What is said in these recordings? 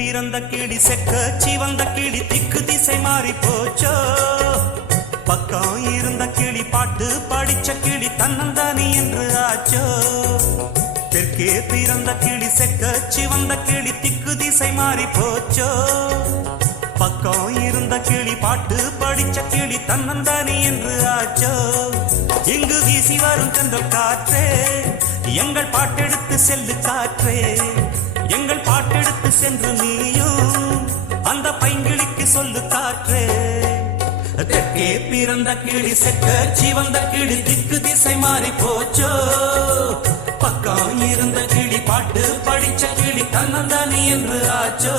பிறந்த கிளி செக்க சிவந்த கிளி திக்கு திசை மாறி போச்சோ. பக்கம் இருந்த கிளி பாட்டு படிச்ச கிளி தன்னந்தானி என்று ஆச்சோ. தெற்கே பிறந்த கிளி செக்க சிவந்த கிளி திக்கு திசை மாறி போச்சோ. பக்கம் இருந்த கிளி பாட்டு படிச்ச கிளி தன்னந்தானி என்று ஆச்சோ. இங்கு வீசி வரும் தென்றல் காற்றே எங்கள் பாட்டெடுத்து செல்லு காற்றே. எங்கள் பாட்டெடுத்து சென்று நீயும் அந்த பைங்கிளிக்கு சொல்லு காற்றே. தெற்கே பிறந்த கிளி செக்க சிவந்த கிளி திக்கு திசை மாறி போச்சோ. பக்கம் இருந்த கிளி பாட்டு படிச்ச கிளி தன்னந்தானி என்று ஆச்சோ.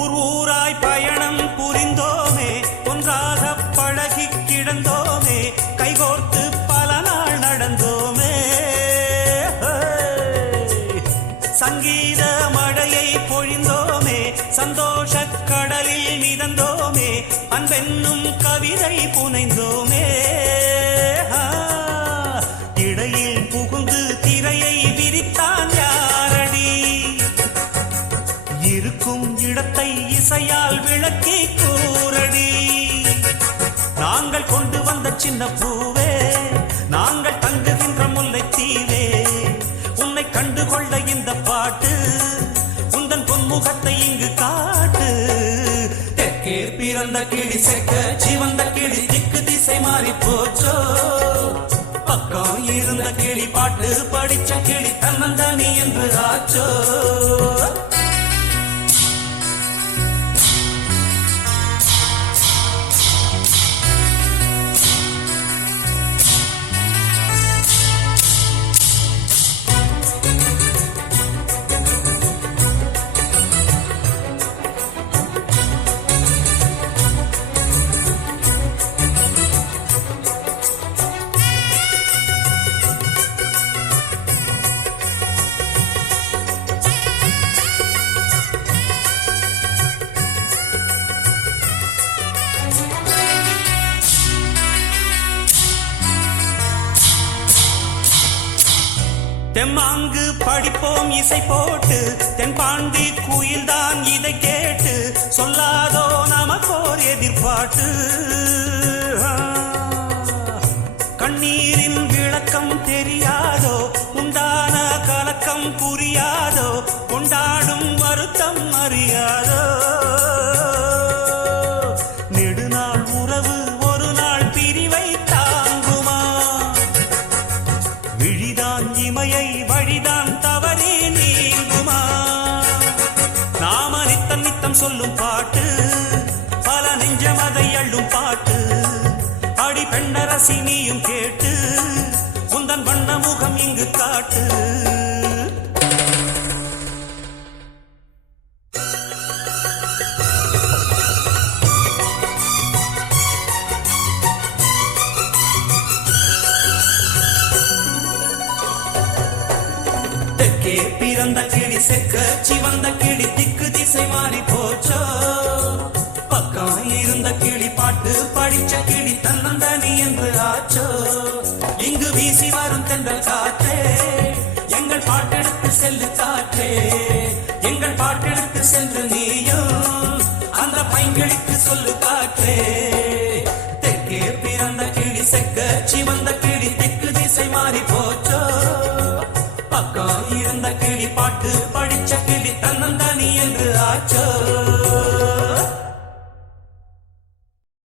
ஊராய் பயணம் புரிந்தோமே, ஒன்றாக பழகி கிடந்தோமே, கைகோர்த்து பல நாள் நடந்தோமே. சங்கீத மழையை பொழிந்தோமே, சந்தோஷ கடலில் மிதந்தோமே, அன்பென்னும் கவிதை புனைந்தோமே. இடையில் புகுந்து திரையை விரித்தான் யாரடி, இருக்கும் இடத்தை இசையால் விளக்கி கூறடி. நாங்கள் கொண்டு வந்த சின்ன பூவே, நாங்கள் தங்குகின்ற முல்லை தீவே, உன்னை கண்டுகொள்ள இந்த பாட்டு, உந்தன் பொன்முகத்தை இங்கு காட்டு. தெற்கே பிறந்த கிளி செக்க சிவந்த கிளி திக்கு திசை மாறி போச்சோ. பக்கம் இருந்த கிளி பாட்டு படிச்ச கிளி தன்னந்தானி என்று ஆச்சோ. தெம்மாங்கு படிப்போம் இசை போட்டு, தென்பாண்டி குயில்தான் இதை கேட்டு, சொல்லாதோ நமக்கோர் எதிர்பாட்டு. கண்ணீரின் விளக்கம் தெரியாதோ, உண்டான கலக்கம் புரியாதோ, கொண்டாடும் வருத்தம் அறியாதோ. நெடுநாள் உறவு ஒரு நாள் பிரிவை தாங்குமா, விழிதான் இமையை வழிதான் தவறி நீங்குமா. நாம நித்தம் நித்தம் சொல்லும் பாட்டு, பல நெஞ்சம் அதை அள்ளும் பாட்டு. அடி பெண்ணரசி நீயும் கேட்டு, உந்தன் வண்ண முகம் இங்கு காட்டு. பிறந்த கிளி செக்க சிவந்த கிளி திக்கு திசை மாறி போச்சோ. பக்கம் இருந்த கிளி பாட்டு படிச்ச கிளி தன்னந்தானி என்று ஆச்சோ. இங்கு வீசி வரும் தென்றல் காற்றே எங்கள் பாட்டெடுத்து செல்லு காற்றே. எங்கள் பாட்டெடுத்து சென்று நீயும் அந்த பைங்கிளிக்கு சொல்லு காற்றே. தெற்கே பிறந்த கிளி செக்க சிவந்த கிளி திக்கு திசை மாறி போச்சோ. பக்கம் இருந்த கிளி பாட்டு படிச்ச கிளி தன்னந்தானி என்று ஆச்சோ.